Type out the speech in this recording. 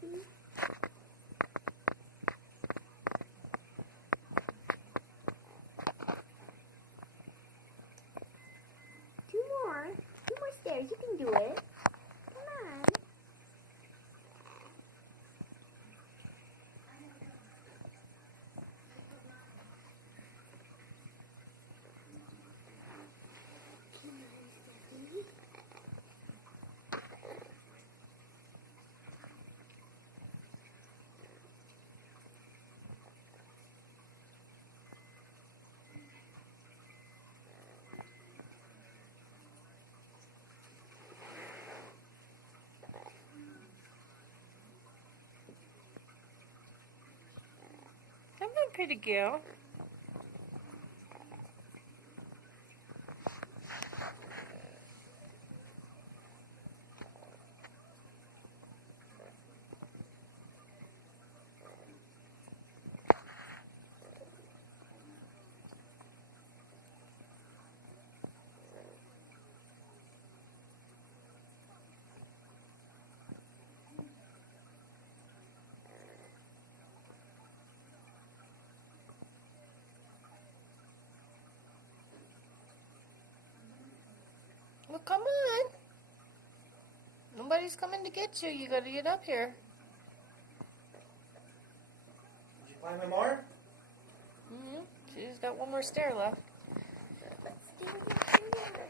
puppy. Two more stairs. You can do it. Come on. Come on, pretty girl. Well, come on. Nobody's coming to get you. You gotta get up here. Did you climb more? She's got one more stair left. What stairs are here?